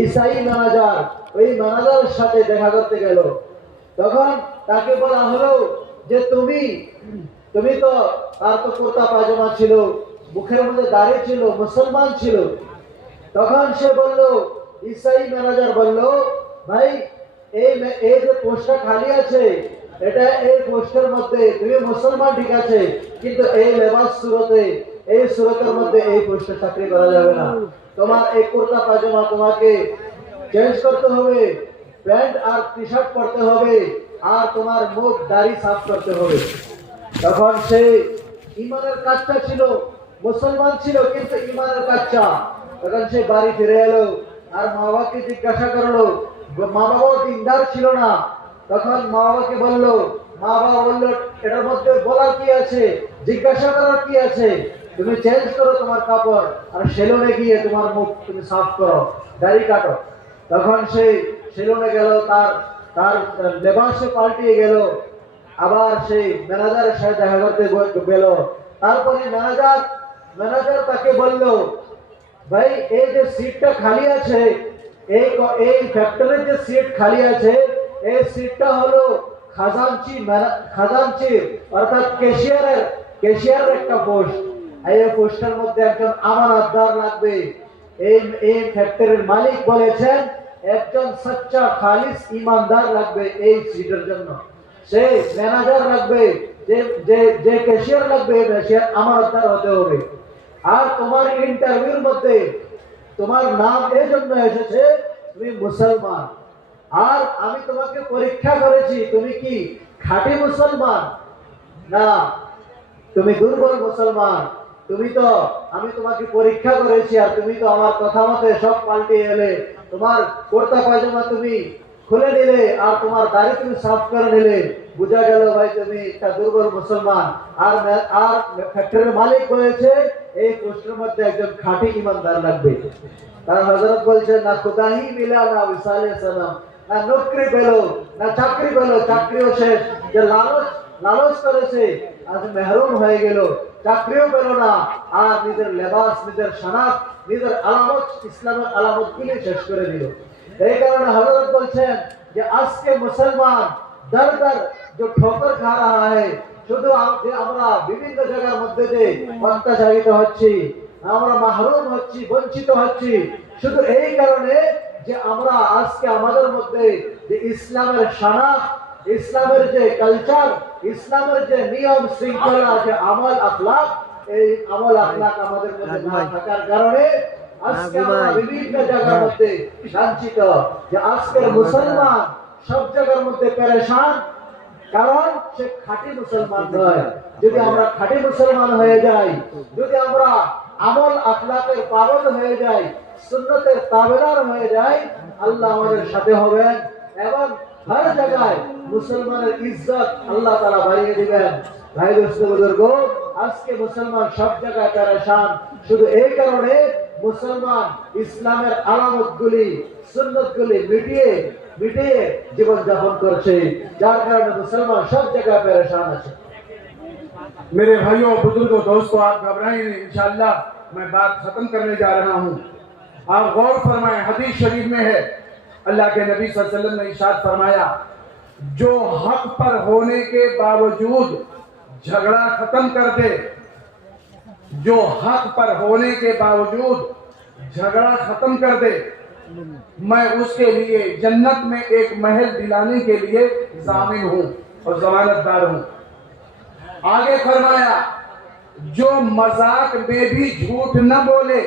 ইসাই ম্যানেজার, ওই ম্যানেজারের সাথে দেখা করতে গেল। তখন তাকে বলা হলো যে তুমি তুমি তো, তার তো কুর্তা পায়জামা ছিল, মুখের মধ্যে দাড়ি ছিল, মুসলমান ছিল। তখন সে বলল, ইসাই ম্যানেজার বলল, ভাই এই যে পোস্টটা খালি আছে, এটা এই পোস্টের মধ্যে তুমি মুসলমান ঠিক আছে, কিন্তু এই লেবাস সুরতে, এই সুরতের মধ্যে এই পোস্টে চাকরি করা যাবে না। তোমার এই কুর্তা পায়জামা তোমাকে চেঞ্জ করতে হবে, প্যান্ট আর টি শার্ট পরতে হবে, আর তোমার মুখ দাড়ি সাফ করতে হবে। তখন সে ইমানের কাজটা ছিল, মুসলমান ছিল কিন্তু ইমানের কাজটা। তখন সে বাড়ি ফিরে এলো আর মা বাবাকে জিজ্ঞাসা করলো, মা বাবাও দিনদার ছিল না। তখন মা বাবাকে বললো, মা বাবা বললো, এটার মধ্যে বলার কি আছে, জিজ্ঞাসা করার কি আছে, তুমি চেঞ্জ করো তোমার কাপড় আর সেলুনে গিয়ে তোমার মুখ তুমি সাফ করো, দাড়ি কাটো। তখন সে সেলুনে গেল, তার তার লেবাসে পাল্টিয়ে গেল, আবার সেই ম্যানেজারের সাথে দেখা করতে গেল। তারপরে ম্যানেজার তাকে বলল, ভাই এই যে সিটটা খালি আছে, এই ফ্যাক্টরির যে সিট খালি আছে, এই সিটটা হলো খাজানচি অর্থাৎ ক্যাশিয়ারের একটা পোস্ট। এই পোস্টের মধ্যে একজন আমানতদার লাগবে। এই ফ্যাক্টরির মালিক বলেছেন একজন সচ্চা খালিস ইমানদার লাগবে এই সিটের জন্য। সে ম্যানেজার লাগবে, যে ক্যাশিয়ার লাগবে, ক্যাশিয়ার আমানতদার হতে হবে। আর তোমার ইন্টারভিউর মধ্যে তোমার নাম এই জন্য এসেছে তুমি মুসলমান, আর আমি তোমাকে পরীক্ষা করেছি, তুমি কি খাঁটি মুসলমান না তুমি দুর্বল মুসলমান। আমি তোমাকে পরীক্ষা করেছি আর তুমি তো আমার কথা মতে সব পাল্টে এলে, তোমার কুর্তা পায়জামা তুমি খুলে নিলে আর তোমার দাড়ি তুমি সাফ করে নিলে, বোঝা গেল ভাই তুমি একটা দুর্বল মুসলমান। আর ফ্যাক্টরির মালিক বলেছে এই পোস্টের মধ্যে একজন খাঁটি ইমানদার লাগবে। তার হযরত বলছেন, না খুদাহি মিলা না বিসালে সালাম, না নৌকরি পেল না চাকরি পেল, চাকরিও শেষ। যে লালচ করেছে আজ মেহরুম হয়ে গেল, চাকরিও পেল না, আর নিজের লেবাস, নিজের শনাক্ত, নিজের আলামত, ইসলামের আলামত গুলি শেষ করে দিল। এই কারণে হযরত বলছেন যে আজকে মুসলমান দর দর जो ठोकर खा रहा है, শুধু আমরা বিভিন্ন জায়গার মধ্যে যে অত্যাচারিত হচ্ছি, আমরা মাহরুম হচ্ছি, বঞ্চিত হচ্ছি, শুধু এই কারণে যে আমরা আজকে আমাদের মধ্যে যে ইসলামের শনাক্ত, ইসলামের যে কালচার, ইসলামের যে নিয়ম শৃঙ্খলা, যে আমল আখলাক, এই আমল আখলাক আমাদের মধ্যে না থাকার কারণে আজকে আমরা বিভিন্ন জায়গার মধ্যে লাঞ্ছিত। যে আজকের মুসলমান সব জায়গার মধ্যে পেরেশান, কারণ সে খাঁটি মুসলমান নয়। যদি আমরা খাঁটি মুসলমান হয়ে যাই, যদি আমরা আমল আখলাকের পাবন্দ হয়ে যাই, সুন্নতের তাবেদার হয়ে যাই, আল্লাহ আমাদের সাথে হবেন এবং हर জায়গায় মুসলমানের ইজ্জত আল্লাহ তাআলা বাড়িয়ে দিবেন। ভাই দোস্ত বুজুর্গ, আজকে মুসলমান সব জায়গায় পেরেশান, শুধু এই কারণে মুসলমান ইসলামের আলামতগুলি, সুন্নতগুলি মিটিয়ে জীবন যাপন করছে, যার কারণে মুসলমান সব জায়গায় পেরেশান আছে। मेरे भाइयों, बुजुर्गों, दोस्तों, आप घबराएं नहीं, इंशाअल्लाह मैं बात खत्म करने जा रहा हूं। आप गौर फरमाएं, हदीस शरीफ में है, अल्लाह के नबी सल्लल्लाहु अलैहि वसल्लम ने इरशाद फरमाया, जो हक पर होने के बावजूद झगड़ा खत्म कर दे, जो हक पर होने के बावजूद झगड़ा खत्म कर दे, मैं उसके लिए जन्नत में एक महल दिलाने के लिए जामिन हूं और जमानतदार हूं। आगे फरमाया, जो मजाक में भी झूठ न बोले,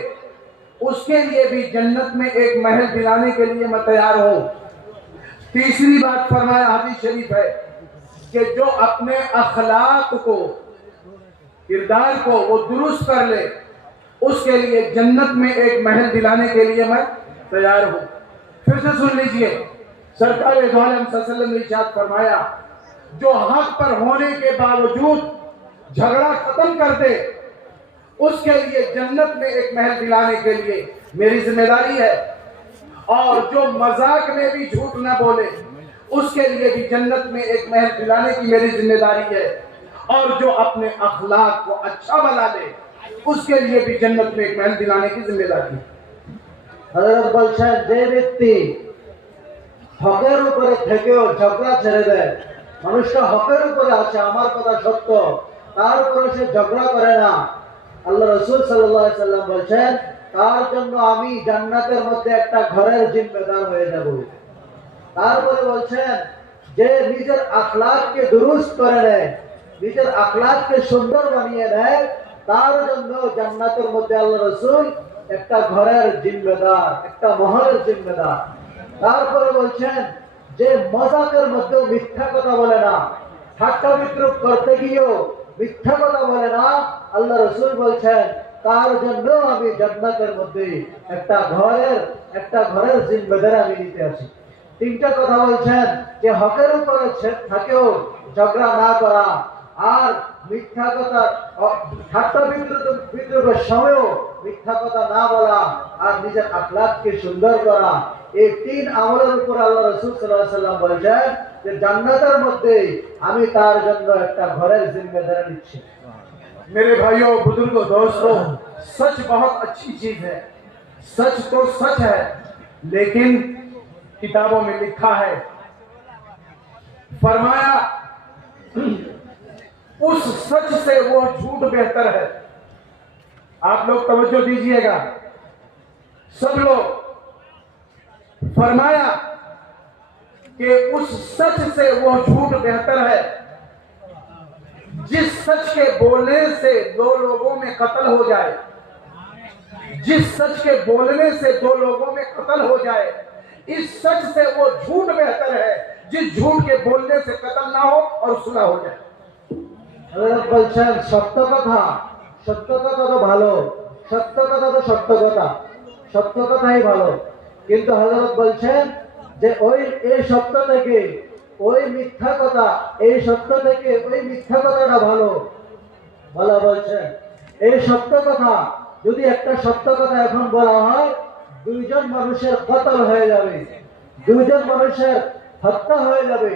उसके लिए भी जन्नत में एक महल दिलाने के लिए मैं तैयार हूं। तीसरी बात फरमाया, हदीस शरीफ है कि जो अपने अखलाक को, किरदार को वो दुरुस्त कर ले, उसके लिए जन्नत में एक महल दिलाने के लिए मैं तैयार हूं। फिर से सुन लीजिए, सरकार दो आलम सल्लल्लाहु अलैहि वसल्लम ने इरशाद फरमाया, जो हक पर होने के बावजूद झगड़ा खत्म कर दे, उसके लिए जन्नत में एक महल दिलाने के लिए मेरी जिम्मेदारी है। और जो मजाक में भी झूठ न बोले, उसके लिए भी जन्नत में एक महल दिलाने की मेरी जिम्मेदारी है। और जो अपने अखलाक को अच्छा बना ले, उसके लिए भी जन्नत में एक महल दिलाने की जिम्मेदारी है। হযরত বলছেন, যে ব্যক্তি হকের উপরে থেকেও ঝগড়া ছেড়ে দেয়, মানুষটা হকের উপরে আছে, আমার কথা সত্য, তার উপরে সে ঝগড়া করে না, আল্লাহ রাসূল সাল্লাল্লাহু আলাইহি সাল্লাম বলেন তার জন্য আমি জান্নাতের মধ্যে একটা ঘরের জিম্মেদার হয়ে যাব। তারপরে বলছেন যে নিজের আখলাককে দুরুস্ত করে নেয়, নিজের আখলাককে সুন্দর বানিয়ে নেয়, তার জন্য জান্নাতের মধ্যে আল্লাহ রাসূল একটা ঘরের জিম্মেদার, একটা মহলের জিম্মেদার। তারপরে বলছেন যে মজাকের মধ্যেও মিথ্যা কথা বলে না, ঠাট্টা বিদ্রুপ করতে গিয়েও মিথ্যা কথা বলে না, আল্লাহ রাসূল বলছেন তার জন্য আমি জান্নাতের মধ্যে একটা ঘরের জিম্মেদার আমি নিতে আসি। তিনটা কথা বলছেন যে হকের উপরে থাকেও ঝগড়া না করা, আর মিথ্যা কথা ঠাট্টা বিদ্রুপের সময়ও মিথ্যা কথা না বলা, আর নিজের আখলাককে সুন্দর করা। এই তিন আমলের উপর আল্লাহ রাসূল সাল্লাল্লাহু আলাইহি সাল্লাম বলেছেন যে জান্নাতের মধ্যে আমি তার জন্য একটা ঘরের জিম্মেদারি নিচ্ছি। मेरे भाइयों, बुजुर्गों, दोस्तों, सच बहुत अच्छी चीज है। सच तो सच है, लेकिन किताबों में लिखा है, फरमाया उस सच से वो झूठ बेहतर है। आप लोग तवज्जो दीजिएगा, सब लोग। फरमाया कि उस सच से वो झूठ बेहतर है जिस सच के बोलने से दो लोगों में कत्ल हो जाए, जिस सच के बोलने से दो लोगों में कत्ल हो जाए, इस सच से वो झूठ बेहतर है जिस झूठ के बोलने से कत्ल ना हो और सुलह हो जाए। হযরত বলছেন সত্য কথা তো ভালো, সত্য কথা তো সত্য কথাই ভালো, কিন্তু হযরত বলছেন যে এই সত্য থেকে ওই মিথ্যা কথা, এই সত্য থেকে ওই মিথ্যা কথাটা ভালো। বলা বলছেন এই সত্য কথা, যদি একটা সত্য কথা এখন বলা হয়, দুইজন মানুষের কতল হয়ে যাবে, দুইজন মানুষের হত্যা হয়ে যাবে।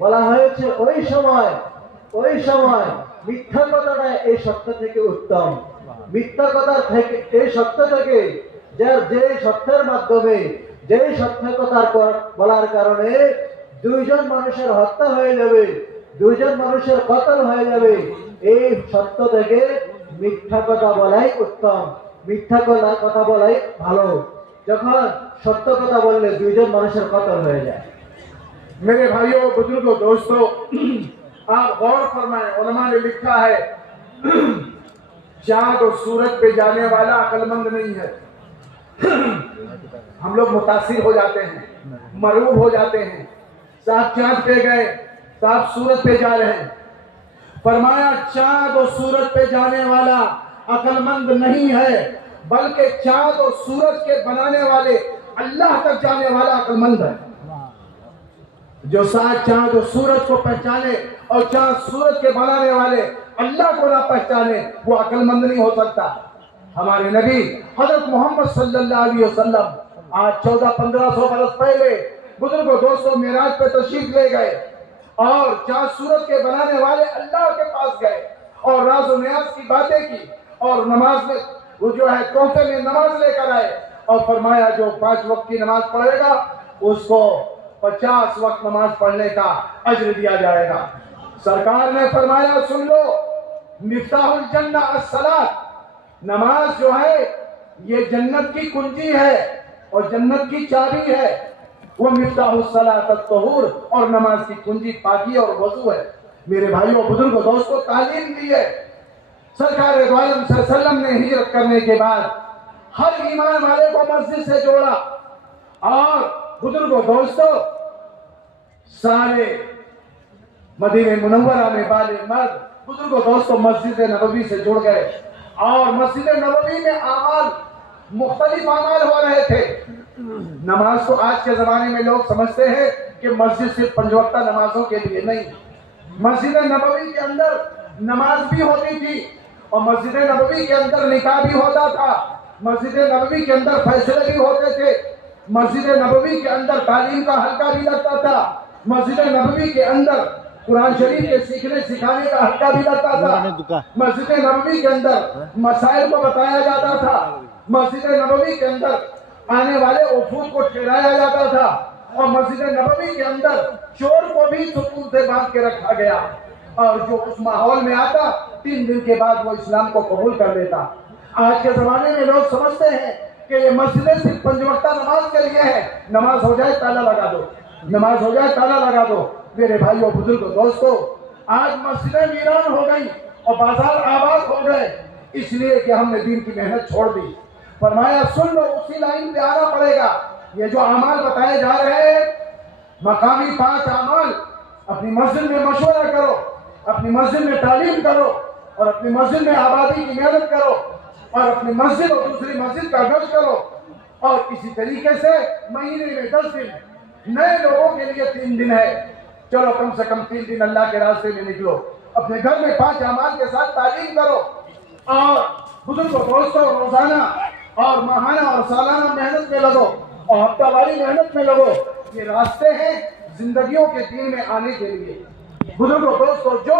বলা হয়েছে ওই সময় মিথ্যা কথাটা এই সত্য থেকে উত্তম। মিথ্যা কথা থেকে, এই সত্য থেকে, যে সত্যের মাধ্যমে, যে সত্য কথা বলার কারণে দুইজন মানুষের হত্যা হয়ে যাবে, দুইজন মানুষের কতল হয়ে যাবে, এই সত্য থেকে মিথ্যা কথা বলাই উত্তম, মিথ্যা কথা বলাই ভালো। যখন সত্য কথা বললে দুইজন মানুষের কতল হয়ে যায়। मेरे भाइयों, बुजुर्गों, दोस्तों, आप गौर फरमाएं, उलमा ने लिखा है चांद और सूरज पे जाने वाला अक्लमंद नहीं है। हम लोग मुतासिर हो जाते हैं, मरूब हो जाते हैं, साहब चांद पे गए, साहब सूरज पे जा रहे हैं। फरमाया चांद और सूरज पे जाने वाला अक्लमंद नहीं है, बल्कि चांद और सूरज के बनाने वाले अल्लाह तक जाने वाला अक्लमंद है। जो साथ चांद और सूरज को पहचाने और चांद सूरज के बनाने वाले अल्लाह को ना पहचाने, वो अक्लमंद नहीं हो सकता। हमारे नबी हजरत मोहम्मद सल्लल्लाहु अलैहि वसल्लम आज 1400-1500 बरस पहले, बुजुर्गों, दोस्तों, मेराज पे तशरीफ ले गए और चांद सूरज के बनाने वाले अल्लाह के पास गए और राज और नियाज की बातें की, और नमाज में वो जो है तोहफे में नमाज लेकर आए और फरमाया जो 5 वक्त की नमाज पढ़ेगा उसको 50 वक्त नमाज पढ़ने का अज्र दिया जाएगा। सरकार ने फरमाया सुन लो, मिफ्ताहुल जन्नह अस्सलात, नमाज जो है ये जन्नत की कुंजी है और जन्नत की चाबी है। वो मिफ्ताहुल सलात अत-तहूर, और नमाज की कुंजी पाकी और वजू है। मेरे भाइयों, बुजुर्गों, दोस्तों, तालीम दी है। सरकार दो आलम सल्लल्लाहु अलैहि वसल्लम ने हिजरत करने के बाद हर ईमान वाले को मस्जिद से जोड़ा, और बुजुर्गों, दोस्तों, सारे मदीने मुनव्वरा में बाले मर्द, बुजुर्गों, दोस्तों, मस्जिद नबवी से जुड़ गए, और मस्जिद नबवी में आमाल, मुख्तलिफ आमाल हो रहे थे। नमाज को आज के जमाने में लोग समझते हैं कि मस्जिद सिर्फ 5 वक्त नमाजों के लिए नहीं, मस्जिद नबवी के अंदर नमाज भी होती थी, और मस्जिद नबवी के अंदर निकाह भी होता था, मस्जिद नबवी के अंदर फैसले भी होते थे, मस्जिद नबवी के अंदर तालीम का हल्का भी लगता था, मस्जिद नबवी के अंदर कुरान शरीफ के सीखने सिखाने का हल्का भी लगता था, मस्जिद नबवी के अंदर मसाइल को बताया जाता था, मस्जिद नबवी के अंदर आने वाले वफूद को ठहराया जाता था, और मस्जिद नबवी के अंदर चोर को भी सुकून से बांध के रखा गया, और जो उस माहौल में आता 3 दिन के बाद वो इस्लाम को कबूल कर लेता। आज के जमाने में लोग समझते हैं कि ये मस्जिदें सिर्फ 5 वक्ता नमाज के लिए है, नमाज हो जाए ताला लगा दो, नमाज हो जाए ताला लगा दो। मेरे भाइयों बुजुर्गों दोस्तों, आज मस्जिदें वीरान हो गई और बाजार आबाद हो गए, इसलिए कि हमने दीन की मेहनत छोड़ दी। फरमाया सुन लो, उसी लाइन पे आना पड़ेगा। ये जो अमाल बताए जा रहे हैं, मकामी 5 अमाल, अपनी मस्जिद में मशवरा करो, अपनी मस्जिद में तालीम करो और अपनी मस्जिद में आबादी की मेहनत करो और अपनी मस्जिद और दूसरी मस्जिद का गश्त करो। और इसी तरीके से महीने में 10 दिन, नए लोगों के लिए 3 दिन है, चलो कम से कम 3 दिन अल्लाह के रास्ते में निकलो, अपने घर में 5 अमाल के साथ तालीम करो और बुजुर्गों दोस्तों रोजाना और माहाना और सालाना मेहनत में लगो और हफ्तावारी मेहनत में लगो। ये रास्ते हैं जिंदगियों के दीन में आने के लिए। बुजुर्गों दोस्तों, जो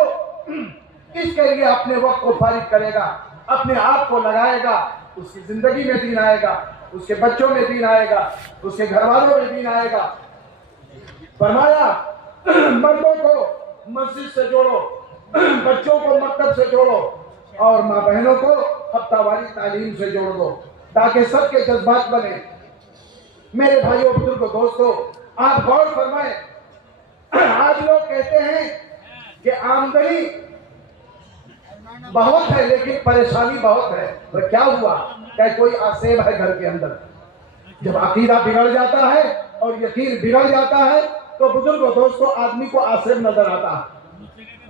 इसके लिए अपने वक्त को फारिग करेगा, अपने आप को लगाएगा, उसकी जिंदगी में दीन आएगा, उसके बच्चों में दीन आएगा, उसके घर वालों में दीन आएगा। फरमाया मर्दों को मस्जिद से जोड़ो, बच्चों को मकतब से जोड़ो और माँ बहनों को हफ्तावारी तालीम से जोड़ दो, ताकि सबके जज्बात बने। मेरे भाइयों बुजुर्गों दोस्तों, आप गौर फरमाएं, आज लोग कहते हैं कि आमदनी बहुत है लेकिन परेशानी बहुत है। तो क्या हुआ? क्या कोई आसेब है घर के अंदर? जब अकीदा बिगड़ जाता है और यकीन बिगड़ जाता है तो बुजुर्गों दोस्तों आदमी को आसेब नजर आता है।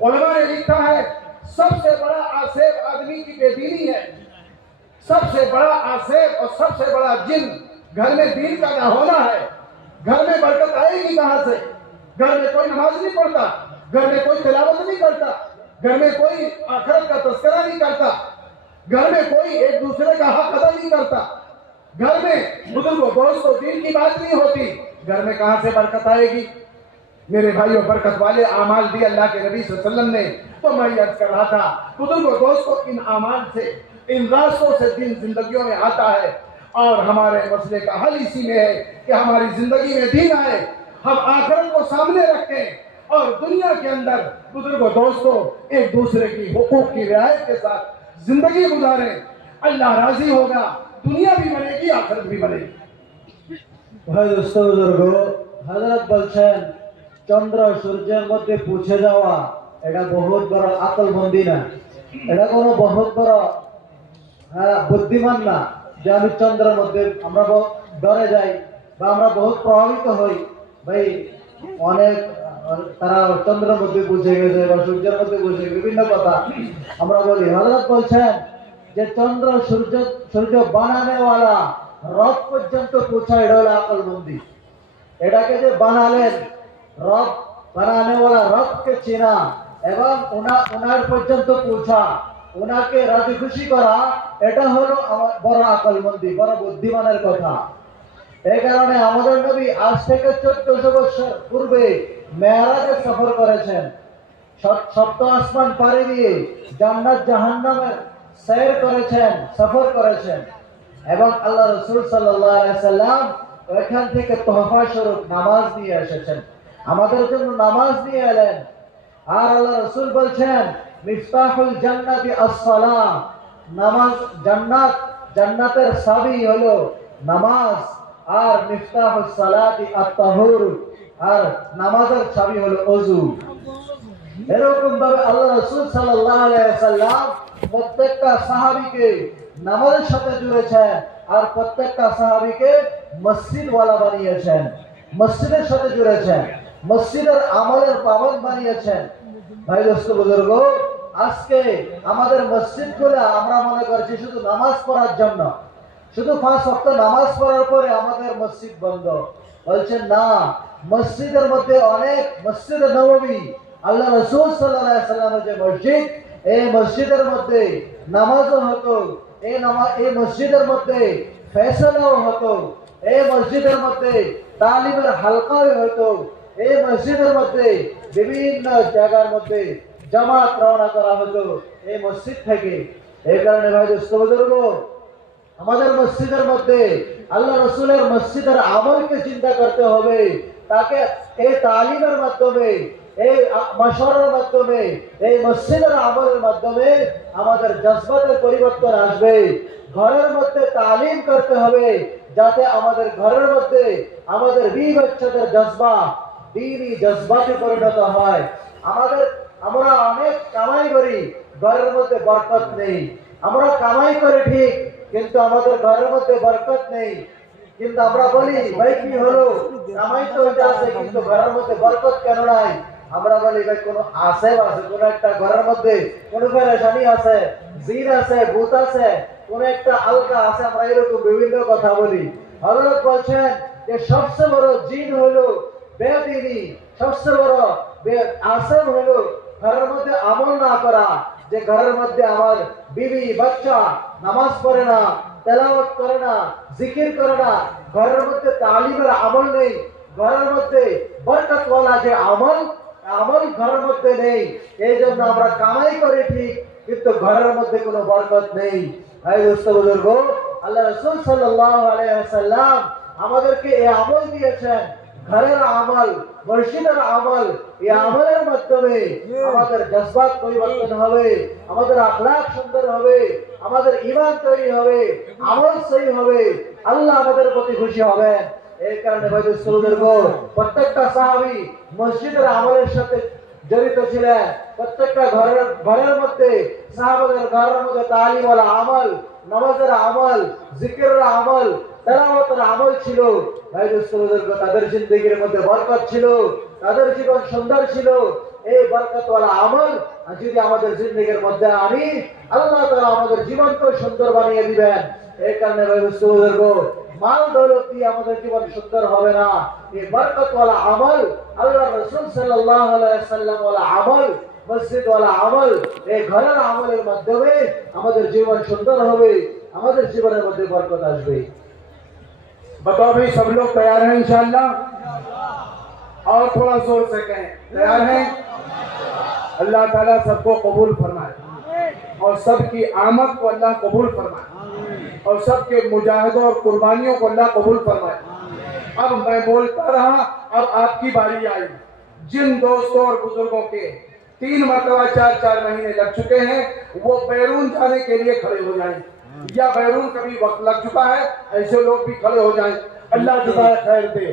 उलमा ने लिखा है सबसे बड़ा आसेब आदमी की बेदीनी है। सबसे बड़ा आसेब और सबसे बड़ा जिन घर में दीन का ना होना है। घर में बरकत आएगी कहां से? घर में कोई नमाज नहीं पढ़ता, घर में कोई तिलावत नहीं करता, घर में कोई आखिरत का तस्करा नहीं करता, घर में कोई एक दूसरे का हक अदा नहीं करता, घर में बुजुर्गों दोस्तों दीन की बात नहीं होती, घर में कहां से बरकत आएगी? मेरे भाइयों, बरकत वाले आमाल दिए अल्लाह के नबी सल्लल्लाहु अलैहि वसल्लम ने। तो मैं अर्ज कर रहा था बुजुर्गों दोस्तों, इन आमाल से, इन रास्तों से दिन जिंदगियों में आता है और हमारे मसले का हल इसी में है कि हमारी जिंदगी में दीन आए, हम आखिरत को सामने रखें और दुनिया के अंदर बुजुर्गों दोस्तों एक दूसरे की हुकूक की रियायत के साथ जिंदगी गुजारें। अल्लाह राजी होगा, दुनिया भी बनेगी, आखिरत भी बनेगी। भाई दोस्तों बुजुर्गो, हजरत বলছেন চন্দ্র সূর্যের মধ্যে পৌঁছে যাওয়া এটা বহুত বড় আকলমন্দি না, এটা কোনো বহুত বড় বুদ্ধিমান না যে আমি চন্দ্রের মধ্যে আমরা ডরে যাই বা আমরা বহুত প্রভাবিত হই। ভাই অনেক তারা চন্দ্রের মধ্যে পৌঁছে গেছে বা সূর্যের মধ্যে পৌঁছে গেছে, বিভিন্ন কথা আমরা বলি। হযরত বলছেন যে চন্দ্র সূর্য বানানেওয়ালা রব পর্যন্ত পৌঁছায়, এটা হলো আকলমন্দি। এটাকে যে বানালেন রব, বানানেওয়ালা রবকে চেনা এবং ওনার পর্যন্ত পৌঁছা, ওনাকে রাজি খুশি করা, এটা হলো বড় আকলমন্দি, বড় বুদ্ধিমানের কথা। এই কারণে আমাদের নবী আজ থেকে 1400 বছর পূর্বে মেরাজে সফর করেছেন, সপ্ত আসমান পাড়ি দিয়ে জান্নাত জাহান্নামের সৈর করেছেন, সফর করেছেন এবং আল্লাহ রাসূল সাল্লাল্লাহু আলাইহি সাল্লাম ওইখান থেকে তোহফা স্বরূপ নামাজ নিয়ে এসেছেন, আমাদের জন্য নামাজ নিয়ে এলেন। আর আল্লাহ রাসূল বলছেন মিফতাহুল জান্নাতি আস-সালাহ, নামাজ জান্নাতের চাবি হলো নামাজ, আর মিফতাহুস সালাতি আত-তাহুর, আর নামাজের চাবি হলো ওযু। এরকম ভাবে আল্লাহ রাসূল সাল্লাল্লাহু আলাইহি ওয়াসাল্লাম প্রত্যেকটা সাহাবীকে নামাজের সাথে জুড়েছেন আর প্রত্যেকটা সাহাবীকে মসজিদওয়ালা বানিয়েছেন, মসজিদের সাথে জুড়েছেন, মসজিদের আমলের পাবন্দ বানিয়েছেন। ভাই দোস্ত বুজুর্গ, আজকে আমাদের মসজিদগুলো আমরা মনে করছি শুধু নামাজ পড়ার জন্য, শুধু 5 ওয়াক্ত নামাজ পড়ার পরে আমাদের মসজিদ বন্ধ। বলছেন না, মসজিদের মধ্যে অনেক, মসজিদ নববী আল্লাহ রাসূল সাল্লাল্লাহু আলাইহি সাল্লামের যে মসজিদ, এই মসজিদের মধ্যে নামাজও হতো, এই মসজিদের মধ্যে ফয়সালাও হতো, এই মসজিদের মধ্যে তালিমের হালকাও হতো, এই মসজিদের মধ্যে বিভিন্ন জায়গার মধ্যে জামাত রওনা করা হতো এই মসজিদ থেকে। এই কারণে ভাই দোস্ত বুজুর্গ, আমাদের মসজিদের মধ্যে আল্লাহ রাসূলের মসজিদের আমলকে চিন্তা করতে হবে, তাকে এই তালিমের মাধ্যমে, এই মাশওয়ারার মাধ্যমে, এই মসজিদের আমলের মাধ্যমে আমাদের জজবাতের পরিবর্তন আসবে। ঘরের মধ্যে তালিম করতে হবে যাতে আমাদের ঘরের মধ্যে আমাদের বিবি বাচ্চাদের জজবা দ্বীনি জজবাতে পরিণত হয়। আমরা অনেক কামাই করি, ঘরের মধ্যে বরকত নেই। আমরা কামাই করি ঠিক, কিন্তু আমাদের ঘরের মধ্যে বরকত নেই। কিন্তু আমরা বলি ভাই কি হলো, কামাই তো হইতে আছে কিন্তু ঘরের মধ্যে বরকত কেন নাই? আমরা বলি ভাই কোনো আছে কোন একটা ঘরের মধ্যে কোন পেরেশানি আছে, জিন আছে, ভূত আছে, কোন একটা আলকা আছে, আমরা এরকম বিভিন্ন কথা বলি। হযরত বলছেন যে সবচেয়ে বড় জিন হলো বেদিনী, সবচেয়ে বড় আসম হলো ঘরের মধ্যে আমল না করা। যে ঘরের মধ্যে আমার বিবি বাচ্চা নামাজ পড়ে না, তেলাওয়াত করে না, জিকির করে না, ঘরের মধ্যে তালিমের আমল নেই, ঘরের মধ্যে বরকতওয়ালা যে আমল ঘরের মধ্যে নেই। এই জন্য আমরা কামাই করি ঠিক, কিন্তু ঘরের মধ্যে কোনো বরকত নেই। এই দোস্ত বুজুর্গ, আল্লাহ রাসূল সাল্লাল্লাহু আলাইহি ওয়াসাল্লাম আমাদেরকে এই আমল দিয়েছেন, ঘরের আমল, মসজিদের আমল। এই আমলের মাধ্যমে আমাদের জজবাত পরিবর্তন হবে, আমাদের আখলাক সুন্দর হবে, আমাদের ঈমান তৈরি হবে, আমল সহি হবে, আল্লাহ আমাদের প্রতি খুশি হবেন। এই কারণে ভাই দোস্তবুজুর্গ, প্রত্যেকটা সাহাবী মসজিদের আমলের সাথে জড়িত ছিলেন। প্রত্যেকটা ঘরের মধ্যে সাহাবাদের ঘরের মধ্যে তালিম ওয়ালা আমল, নামাজের আমল, জিকিরের আমল, তেলাওয়াতের আমল ছিল। ভাই দোস্তবুজুর্গ, তাদের জিন্দেগির মধ্যে বরকত ছিল, তাদের জীবন সুন্দর ছিল। এই বরকতওয়ালা আমল যদি আমাদের জিন্দেগির মধ্যে আনি, আল্লাহ তাআলা আমাদের জীবনকে সুন্দর বানিয়ে দিবেন। এই কারণে ভাই দোস্তবুজুর্গ, মাল দৌলত দিয়ে আমাদের জীবন সুন্দর হবে না। এই বরকতওয়ালা আমল, আল্লাহ রাসূল সাল্লাল্লাহু আলাইহি ওয়াসাল্লাম ওয়ালা আমল, মসজিদ ওয়ালা আমল, এই ঘরের আমলের মাধ্যমে আমাদের জীবন সুন্দর হবে, আমাদের জীবনের মধ্যে বরকত আসবে। बताओ भाई, सब लोग तैयार हैं इंशाअल्लाह? और थोड़ा जोर से कहें, तैयार हैं? अल्लाह ताला सबको कबूल फरमाए और सबकी आमद को अल्लाह कबूल फरमाए और सबके मुजाहिदों और कुर्बानियों को अल्लाह कबूल फरमाए। अब मैं बोलता रहा, अब आपकी बारी आई। जिन दोस्तों और बुजुर्गों के 3 मरतबा 4-4 महीने लग चुके हैं, वो बैरून जाने के लिए खड़े हो जाएं, या बैरून कभी वक्त लग चुका है, ऐसे लोग भी खड़े हो जाएं। अल्लाह जज़ाए खैर दे।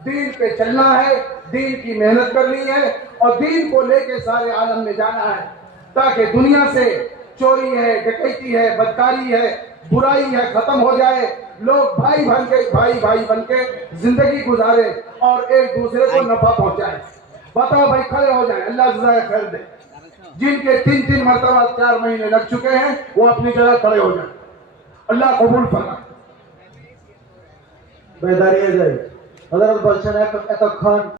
दीन पे चलना है, दीन की मेहनत करनी है और दीन को लेके सारे आलम में जाना है, ताकि दुनिया से चोरी है, डकैती है, बदकारी है, बुराई है, खत्म हो जाए। लोग भाई भाई बन के जिंदगी गुजारे और एक दूसरे को नफा पहुंचाए। बताओ भाई, खड़े हो जाए, अल्लाह जज़ाए खैर दे। जिनके 3-3 मरतबा 4 महीने लग चुके हैं, वो अपनी जगह खड़े हो जाए। अल्लाह कबूल फरमाए। দাঁড়িয়ে যাই। হযরত বলছেন এতক্ষণ